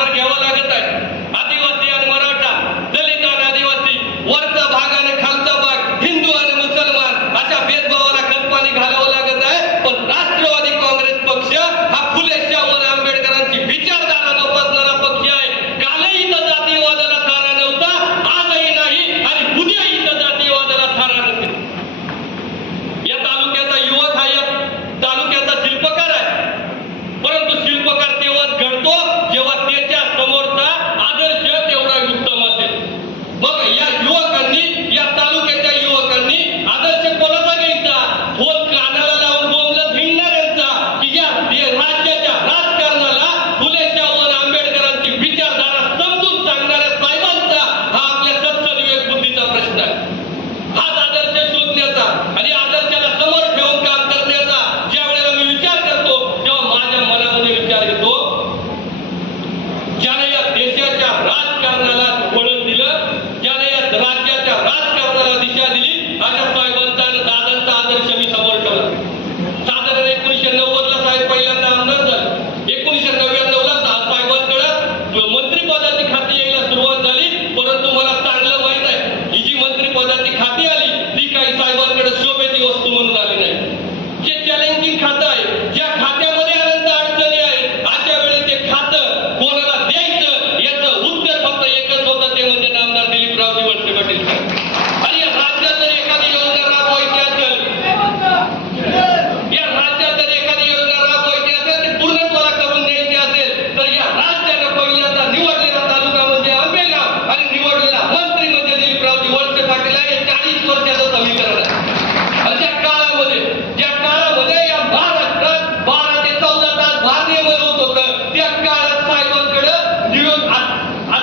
जर घेऊ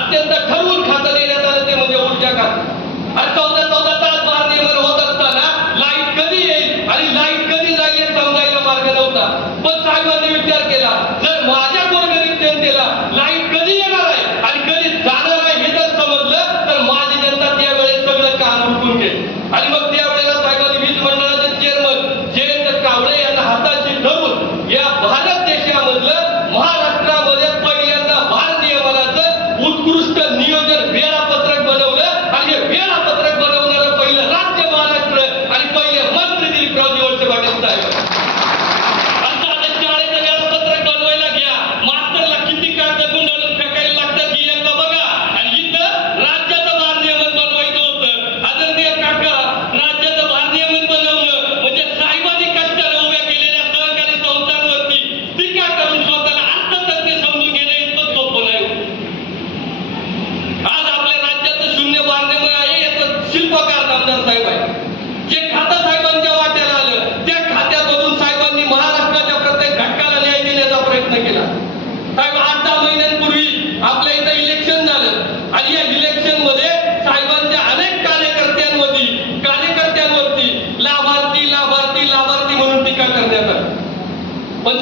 अत्यंत ठरवून खातं देण्यात आलं ते म्हणजे ऊर्जा खातं. आणि चौदा चौदा तास बार होत असताना लाइट कधी येईल आणि लाइट कधी जाईल समजायला मार्ग नव्हता. पण साहेबांनी विचार केला जर माझ्या गोरगरीब जनतेला लाइट कधी येणार आहे आणि कधी जाणार आहे हे जर समजलं तर माझी जनता त्यावेळेस सगळं काम उठून घेईल. आणि मग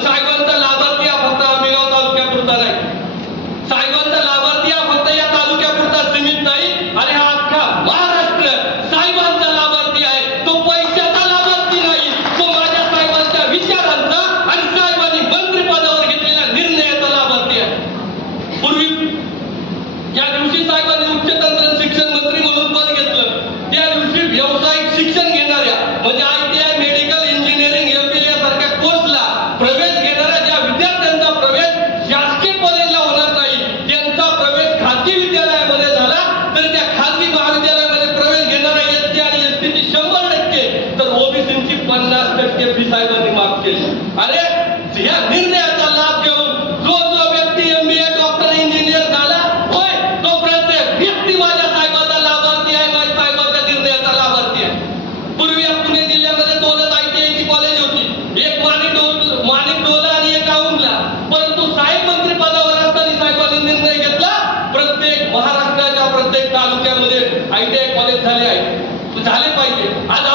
साहेबांचा लाभार्थी हा फक्त आंबेगाव तालुक्यापुरता नाही साहेबांचा लाभार्थी हा फक्त या तालुक्यापुरता सीमित नाही आणि हा अख्खा महाराष्ट्र साहेबांचा लाभार्थी आहे. तो पैशाचा लाभार्थी नाही तो माझ्या साहेबांच्या विचारांचा आणि साहेबांनी मंत्री पदावर घेतलेल्या निर्णयाचा लाभार्थी आहे. पूर्वी या दिवशी साहेबांनी उच्च तंत्र शिक्षण मंत्री प्रत्येक तालुक्यामध्ये आय टी आय कॉलेज झाले आहे. झाले पाहिजे. आज